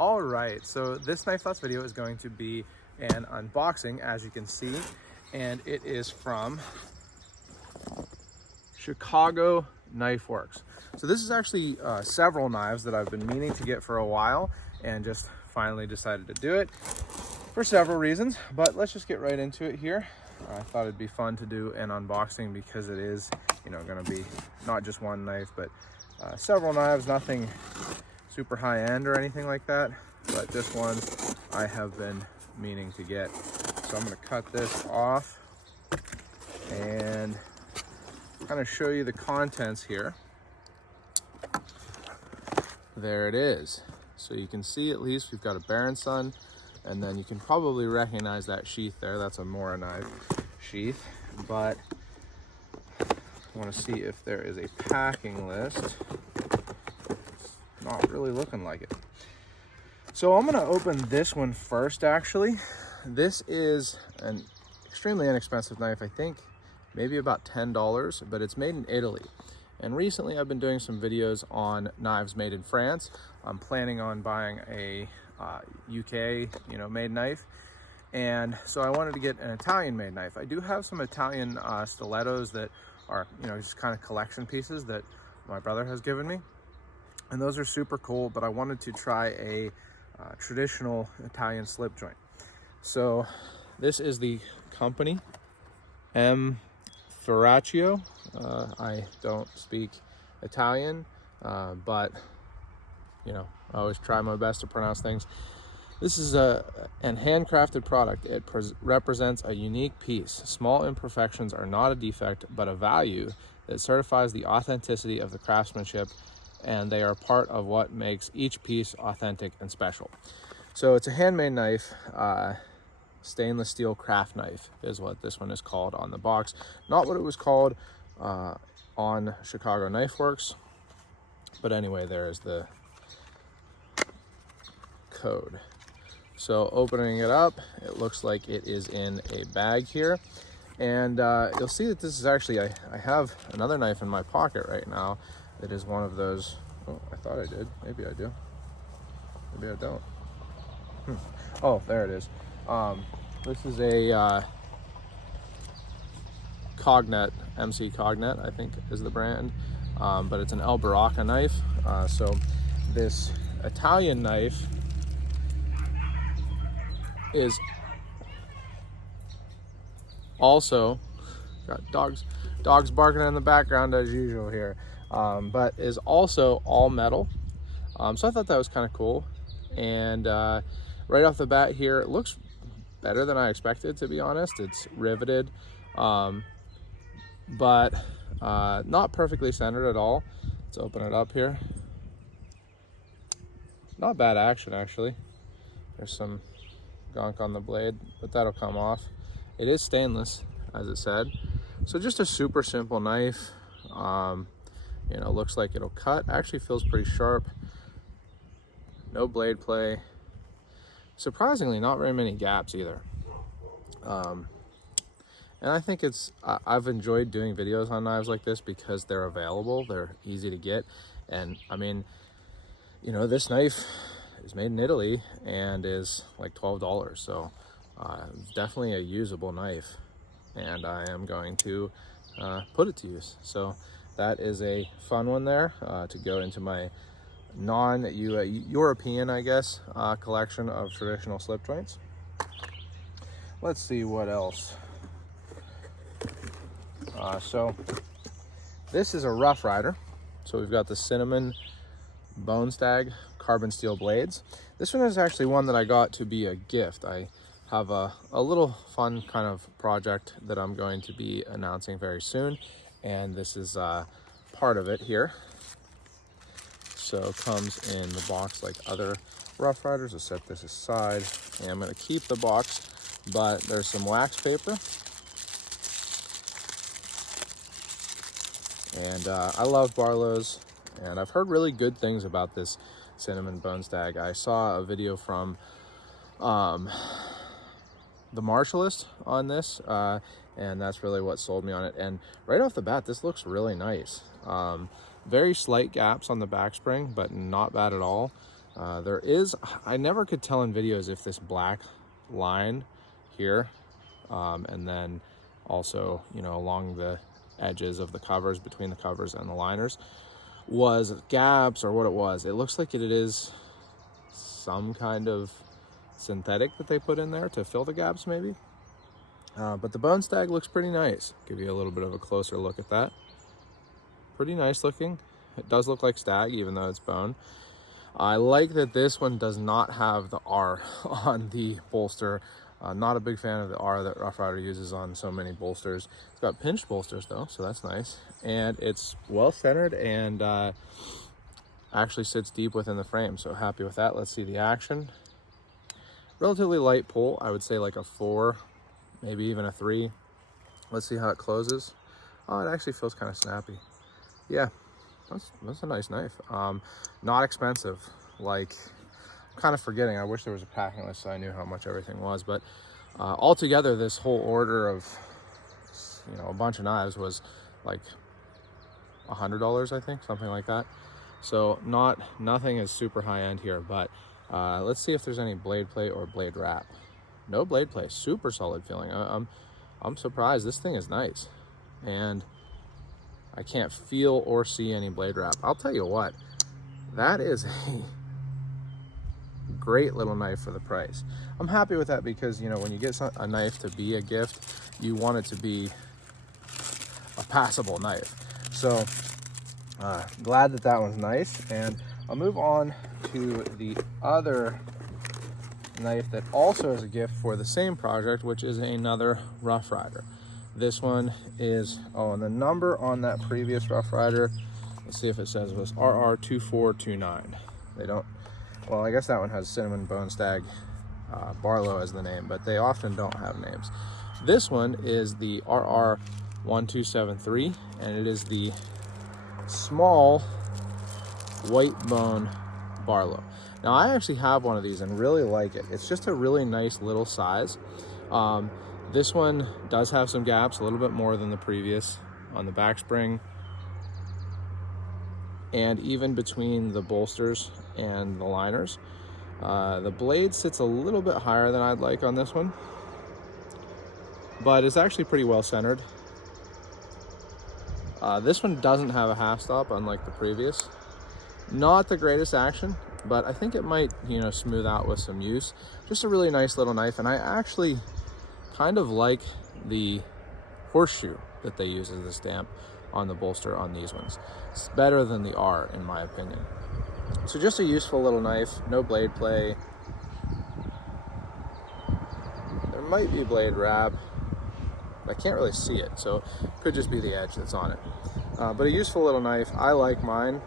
All right, so this knife thoughts video is going to be an unboxing, as you can see, and it is from Chicago Knife Works. So this is actually several knives that I've been meaning to get for a while and just finally decided to do it for several reasons, but let's just get right into it here. I thought it'd be fun to do an unboxing because it is, going to be not just one knife, but several knives, nothing super high end or anything like that, but this one I have been meaning to get. So I'm going to cut this off and kind of show you the contents here. There it is. So you can see at least we've got a Baron Sun, and then you can probably recognize that sheath there. That's a Mora knife sheath, but I want to see if there is a packing list. Not really looking like it. So I'm going to open this one first, actually. This is an extremely inexpensive knife, I think maybe about $10, but it's made in Italy. And recently I've been doing some videos on knives made in France. I'm planning on buying a UK made knife, and so I wanted to get an Italian made knife. I do have some Italian stilettos that are just kind of collection pieces that my brother has given me, and those are super cool, but I wanted to try a traditional Italian slip joint. So this is the company M. Ferraccio. I don't speak Italian, but I always try my best to pronounce things. This is an handcrafted product. It represents a unique piece. Small imperfections are not a defect, but a value that certifies the authenticity of the craftsmanship, and they are part of what makes each piece authentic and special. So it's a handmade knife. Stainless steel craft knife is what this one is called on the box. Not what it was called on Chicago Knife Works. But anyway, there is the code. So opening it up, it looks like it is in a bag here. And you'll see that this is actually, I have another knife in my pocket right now that is one of those. Oh, I thought I did. Maybe I do. Maybe I don't. Oh, there it is. This is a Cognet, MC Cognet, I think is the brand, but it's an Baraka knife. So this Italian knife is also, got dogs barking in the background as usual here, but is also all metal. So I thought that was kind of cool. And right off the bat here, it looks better than I expected, to be honest. It's riveted, but not perfectly centered at all. Let's open it up here. Not bad action, actually. There's some gunk on the blade, but that'll come off. It is stainless, as it said. So just a super simple knife. Looks like it'll cut. Actually feels pretty sharp. No blade play. Surprisingly, not very many gaps either. And I think I've enjoyed doing videos on knives like this because they're available, they're easy to get. And I mean, this knife is made in Italy and is like $12. So definitely a usable knife, and I am going to put it to use. So that is a fun one there to go into my non-European, I guess, collection of traditional slip joints. Let's see what else. So this is a Rough Rider. So we've got the cinnamon bone stag carbon steel blades. This one is actually one that I got to be a gift. I have a little fun kind of project that I'm going to be announcing very soon, and this is part of it here. So it comes in the box like other Rough Riders. I'll set this aside, and I'm going to keep the box, but there's some wax paper. And I love Barlow's, and I've heard really good things about this cinnamon bone stag. I saw a video from the Marshallist on this, and that's really what sold me on it. And right off the bat, this looks really nice. Very slight gaps on the back spring, but not bad at all. There is, I never could tell in videos if this black line here, and then also, you know, along the edges of the covers, between the covers and the liners, was gaps or what it was. It looks like it is some kind of synthetic that they put in there to fill the gaps maybe. But the bone stag looks pretty nice. Give you a little bit of a closer look at that. Pretty nice looking. It does look like stag even though it's bone. I like that this one does not have the R on the bolster. Not a big fan of the R that Rough Rider uses on so many bolsters. It's got pinched bolsters though, so that's nice. And it's well centered and actually sits deep within the frame, so happy with that. Let's see the action. Relatively light pull, I would say like a 4, maybe even a 3. Let's see how it closes. Oh, it actually feels kind of snappy. Yeah, that's a nice knife. Not expensive. Like, I'm kind of forgetting. I wish there was a packing list so I knew how much everything was. But altogether, this whole order of, you know, a bunch of knives was like $100, I think, something like that. So nothing is super high end here. But let's see if there's any blade plate or blade wrap. No blade plate. Super solid feeling. I'm surprised. This thing is nice, and I can't feel or see any blade wrap. I'll tell you what, that is a great little knife for the price. I'm happy with that because, you know, when you get a knife to be a gift, you want it to be a passable knife. So glad that that one's nice. And I'll move on to the other knife that also is a gift for the same project, which is another Rough Rider. This one is, oh, and the number on that previous Rough Rider, let's see if it says, it was RR2429. They don't, well, I guess that one has Cinnamon Bone Stag Barlow as the name, but they often don't have names. This one is the RR1273, and it is the small white bone Barlow. Now, I actually have one of these and really like it. It's just a really nice little size. This one does have some gaps, a little bit more than the previous on the back spring. And even between the bolsters and the liners. The blade sits a little bit higher than I'd like on this one, but it's actually pretty well centered. This one doesn't have a half stop, unlike the previous. Not the greatest action, but I think it might, you know, smooth out with some use. Just a really nice little knife, and I actually kind of like the horseshoe that they use as the stamp on the bolster on these ones. It's better than the R, in my opinion. So just a useful little knife, no blade play. There might be blade wrap, but I can't really see it, so it could just be the edge that's on it. But a useful little knife. I like mine,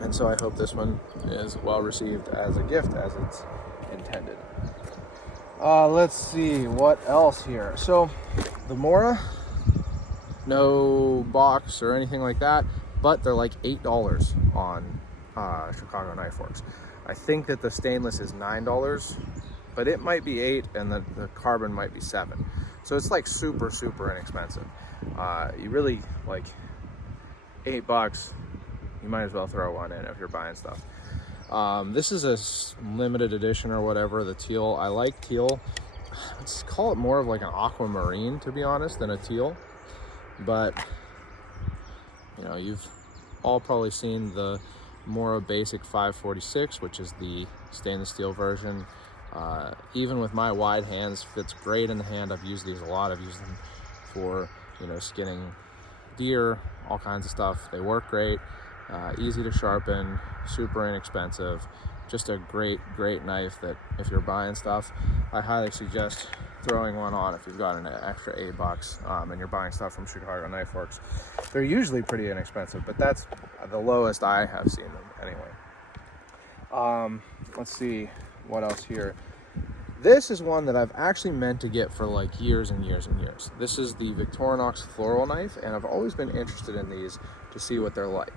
and so I hope this one is well received as a gift as it's intended. Let's see what else here. So the Mora, no box or anything like that, but they're like $8 on Chicago Knife Works. I think that the stainless is $9, but it might be $8 and the carbon might be $7. So it's like super, super inexpensive. You really, like, $8, you might as well throw one in if you're buying stuff. This is a limited edition or whatever, the teal. I like teal. Let's call it more of like an aquamarine, to be honest, than a teal. But, you know, you've all probably seen the Mora Basic 546, which is the stainless steel version. Even with my wide hands, fits great in the hand. I've used these a lot. I've used them for, you know, skinning deer, all kinds of stuff. They work great. Easy to sharpen, super inexpensive, just a great knife that if you're buying stuff, I highly suggest throwing one on if you've got an extra $8 and you're buying stuff from Chicago Knife Works. They're usually pretty inexpensive, but that's the lowest I have seen them anyway. Let's see what else here. This is one that I've actually meant to get for like years and years and years. This is the Victorinox Floral knife, and I've always been interested in these to see what they're like.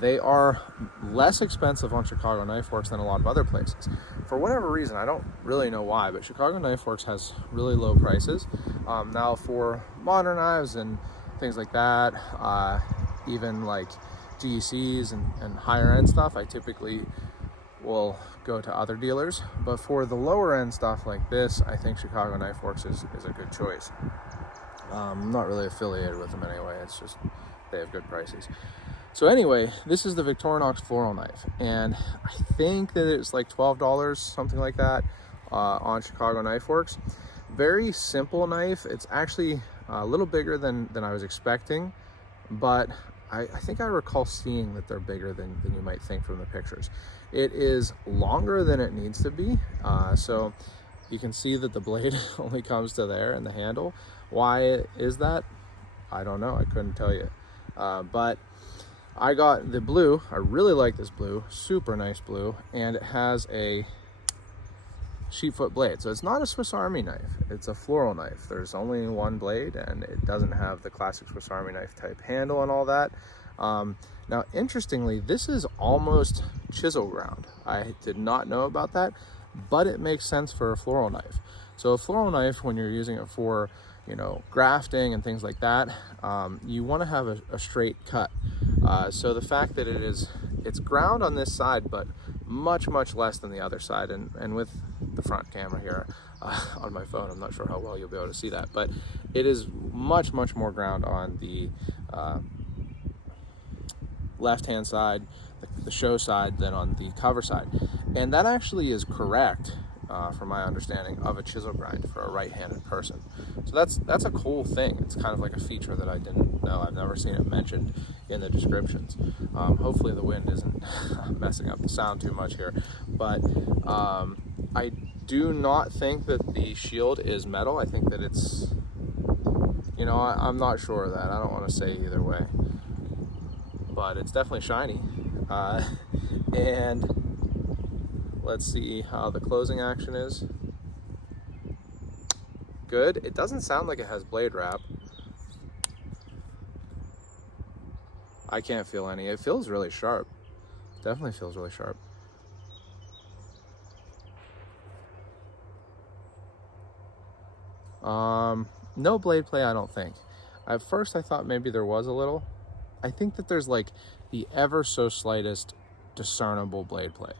They are less expensive on Chicago Knife Works than a lot of other places. For whatever reason, I don't really know why, but Chicago Knife Works has really low prices. Now for modern knives and things like that, even like GECs and higher end stuff, I typically will go to other dealers. But for the lower end stuff like this, I think Chicago Knife Works is a good choice. I'm not really affiliated with them anyway. It's just they have good prices. So anyway, this is the Victorinox Floral knife, and I think that it's like $12, something like that, on Chicago Knife Works. Very simple knife. It's actually a little bigger than I was expecting, but I think I recall seeing that they're bigger than you might think from the pictures. It is longer than it needs to be, so you can see that the blade only comes to there and the handle. Why is that? I don't know. I couldn't tell you. But I got the blue. I really like this blue. Super nice blue. And it has a sheepfoot blade. So it's not a Swiss Army knife. It's a floral knife. There's only one blade, and it doesn't have the classic Swiss Army knife type handle and all that. Now, interestingly, this is almost chisel ground. I did not know about that, but it makes sense for a floral knife. So a floral knife, when you're using it for, you know, grafting and things like that, you want to have a straight cut. So the fact that it's ground on this side, but much less than the other side, and with the front camera here on my phone, I'm not sure how well you'll be able to see that, but it is much more ground on the left hand side, the show side, than on the cover side. And that actually is correct, from my understanding, of a chisel grind for a right-handed person. So that's a cool thing. It's kind of like a feature that I didn't know. I've never seen it mentioned in the descriptions. Hopefully the wind isn't messing up the sound too much here, but I do not think that the shield is metal. I think that it's, you know, I'm not sure of that. I don't want to say either way, but it's definitely shiny. And let's see how the closing action is. Good. It doesn't sound like it has blade wrap. I can't feel any. It feels really sharp. Definitely feels really sharp. No blade play, I don't think. At first I thought maybe there was a little. I think that there's like the ever so slightest discernible blade play.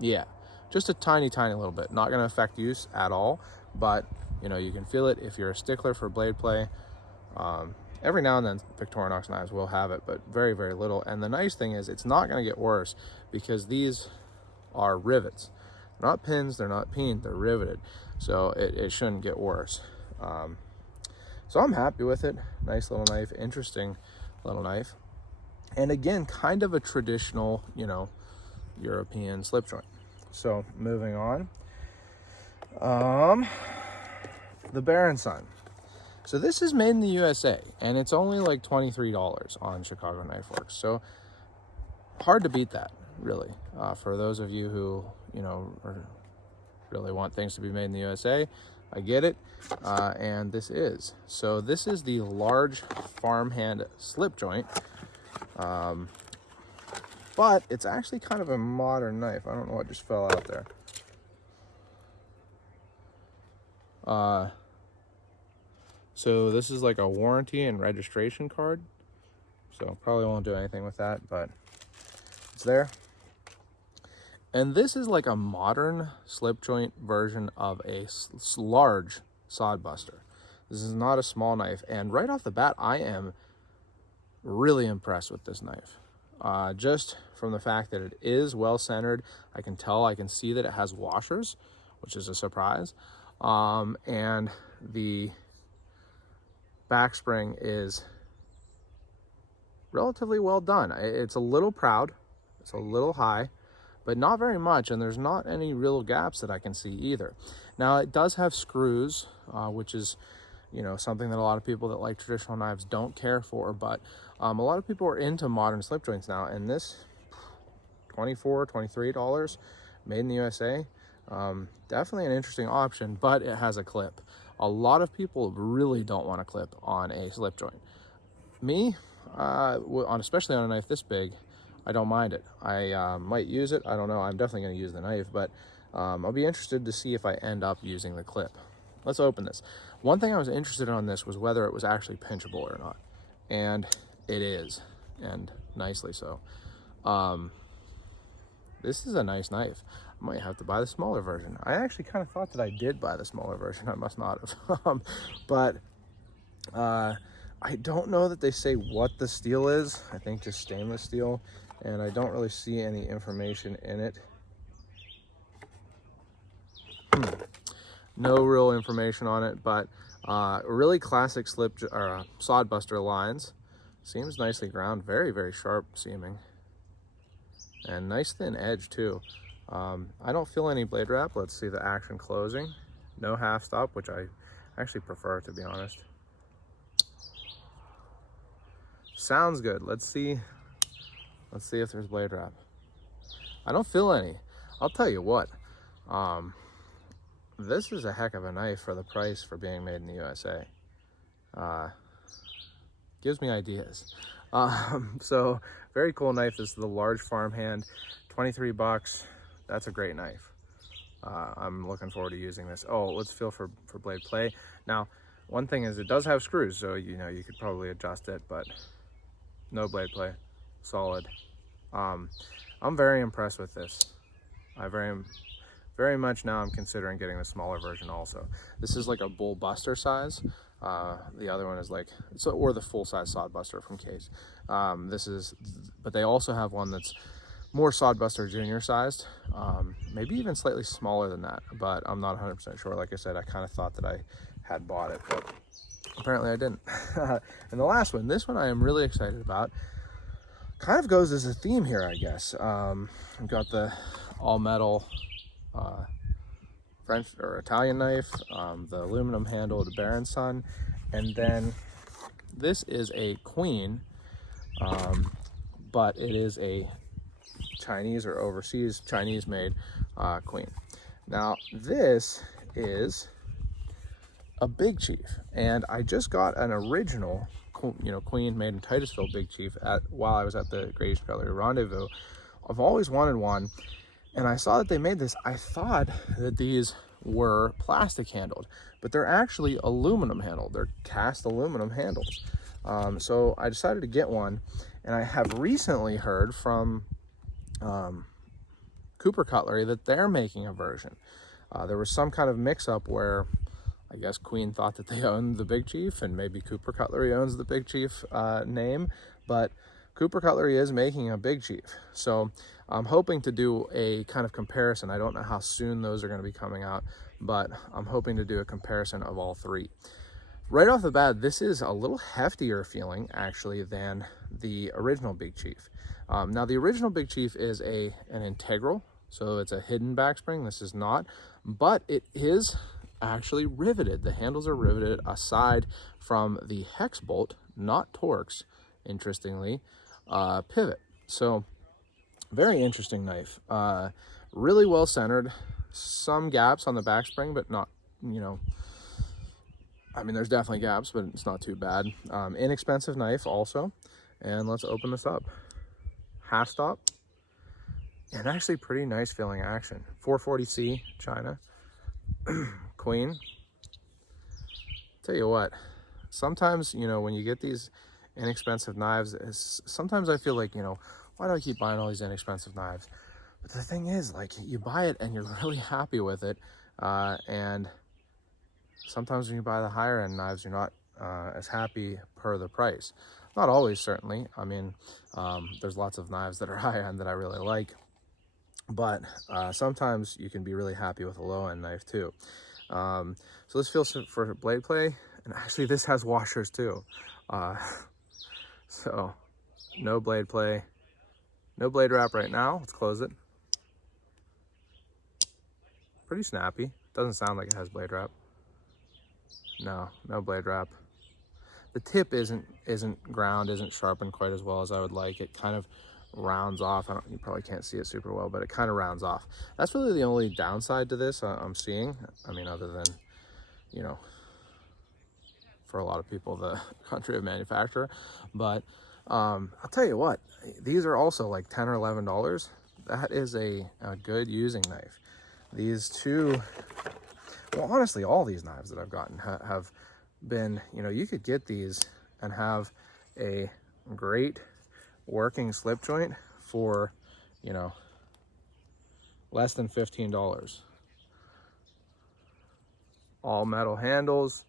Yeah, just a tiny little bit. Not going to affect use at all, but you know, you can feel it if you're a stickler for blade play. Every now and then Victorinox knives will have it, but very little. And the nice thing is it's not going to get worse because these are rivets. They're not pins, they're not peened, they're riveted. So it shouldn't get worse. So I'm happy with it. Nice little knife, interesting little knife. And again, kind of a traditional, you know, European slip joint. So moving on, the Baron Son. So this is made in the USA, and it's only like $23 on Chicago Knife Works. So hard to beat that, really. For those of you who, you know, really want things to be made in the USA, I get it. And this is. So this is the large Farmhand slip joint. But it's actually kind of a modern knife. I don't know what just fell out there. So this is like a warranty and registration card. So probably won't do anything with that, but it's there. And this is like a modern slip joint version of a large sod buster. This is not a small knife. And right off the bat, I am really impressed with this knife. Just from the fact that it is well centered. I can see that it has washers, which is a surprise. And the back spring is relatively well done. It's a little proud, it's a little high, but not very much, and there's not any real gaps that I can see either. Now it does have screws, which is, you know, something that a lot of people that like traditional knives don't care for, but a lot of people are into modern slip joints now, and this $24, $23 made in the USA, definitely an interesting option, but it has a clip. A lot of people really don't want a clip on a slip joint. Me, especially on a knife this big, I don't mind it. I might use it. I don't know. I'm definitely going to use the knife, but I'll be interested to see if I end up using the clip. Let's open this. One thing I was interested in on this was whether it was actually pinchable or not. And it is, and nicely so. This is a nice knife. I might have to buy the smaller version. I actually kind of thought that I did buy the smaller version. I must not have. But I don't know that they say what the steel is. I think just stainless steel, and I don't really see any information in it. No real information on it, but really classic slip or sod buster lines. Seems nicely ground, very, very sharp seaming, and nice thin edge too. I don't feel any blade wrap. Let's see the action closing. No half stop, which I actually prefer, to be honest. Sounds good. Let's see if there's blade wrap. I don't feel any. I'll tell you what, this is a heck of a knife for the price for being made in the USA. Gives me ideas. So very cool knife. This is the large Farmhand, 23 bucks. That's a great knife. I'm looking forward to using this. Oh, let's feel for blade play. Now, one thing is it does have screws, so you know you could probably adjust it, but no blade play, solid. I'm very impressed with this. I very much now I'm considering getting the smaller version also. This is like a bull buster size. The other one is like, or the full size sod buster from Case. But they also have one that's more sod buster junior sized, maybe even slightly smaller than that, but I'm not 100% sure. Like I said, I kind of thought that I had bought it, but apparently I didn't. And the last one, this one I am really excited about. Kind of goes as a theme here, I guess. I've got the all metal French or Italian knife, the aluminum handled Baron Sun, and then this is a queen, but it is a Chinese or overseas Chinese made queen. Now this is a Big Chief, and I just got an original queen made in Titusville Big Chief while I was at the Graves Gallery Rendezvous. I've always wanted one, and I saw that they made this. I thought that these were plastic handled, but they're actually aluminum handled. They're cast aluminum handles. So I decided to get one, and I have recently heard from Cooper Cutlery that they're making a version. There was some kind of mix-up where I guess Queen thought that they owned the Big Chief, and maybe Cooper Cutlery owns the Big Chief name, but Cooper Cutlery is making a Big Chief. So I'm hoping to do a kind of comparison. I don't know how soon those are going to be coming out, but I'm hoping to do a comparison of all three. Right off the bat, this is a little heftier feeling actually than the original Big Chief. Now the original Big Chief is an integral, so it's a hidden back spring. This is not, but it is actually riveted. The handles are riveted aside from the hex bolt, not Torx, interestingly, pivot. So very interesting knife. Really well centered. Some gaps on the back spring, but not, I mean, there's definitely gaps, but it's not too bad. Inexpensive knife also. And let's open this up. Half stop. And actually pretty nice feeling action. 440C China. Queen. Tell you what, sometimes, when you get these inexpensive knives, sometimes I feel like, why do I keep buying all these inexpensive knives? But the thing is, like, you buy it and you're really happy with it, and sometimes when you buy the higher end knives, you're not as happy per the price. Not always, certainly. I mean, there's lots of knives that are high end that I really like, but sometimes you can be really happy with a low end knife too. So let's feel for blade play, and actually this has washers too. So no blade play, no blade wrap right now. Let's close it. Pretty snappy. Doesn't sound like it has blade wrap. No blade wrap. The tip isn't ground, isn't sharpened quite as well as I would like. It kind of rounds off. You probably can't see it super well, but it kind of rounds off. That's really the only downside to this I'm seeing. I mean, other than, for a lot of people, the country of manufacturer. But I'll tell you what, these are also like $10 or $11. That is a good using knife. These two, well, honestly, all these knives that I've gotten have been, you could get these and have a great working slip joint for, less than $15. All metal handles,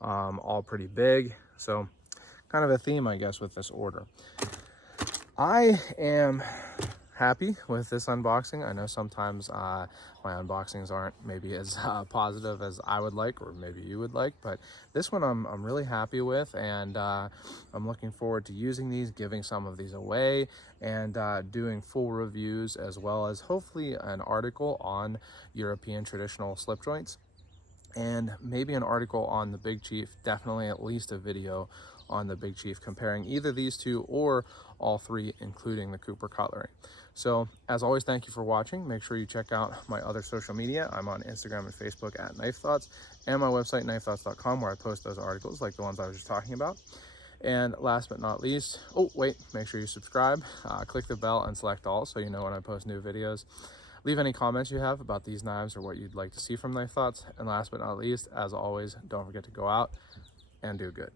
all pretty big. So kind of a theme, I guess, with this order. I am happy with this unboxing. I know sometimes my unboxings aren't maybe as positive as I would like, or maybe you would like, but this one I'm really happy with, and I'm looking forward to using these, giving some of these away, and doing full reviews, as well as hopefully an article on European traditional slip joints, and maybe an article on the Big Chief, definitely at least a video on the Big Chief, comparing either these two or all three, including the Cooper cutlery. So as always, thank you for watching. Make sure you check out my other social media. I'm on Instagram and Facebook at Knife Thoughts, and my website knifethoughts.com, where I post those articles like the ones I was just talking about. And last but not least, oh wait, make sure you subscribe, click the bell and select all so you know when I post new videos. Leave any comments you have about these knives or what you'd like to see from Knife Thoughts. And last but not least, as always, don't forget to go out and do good.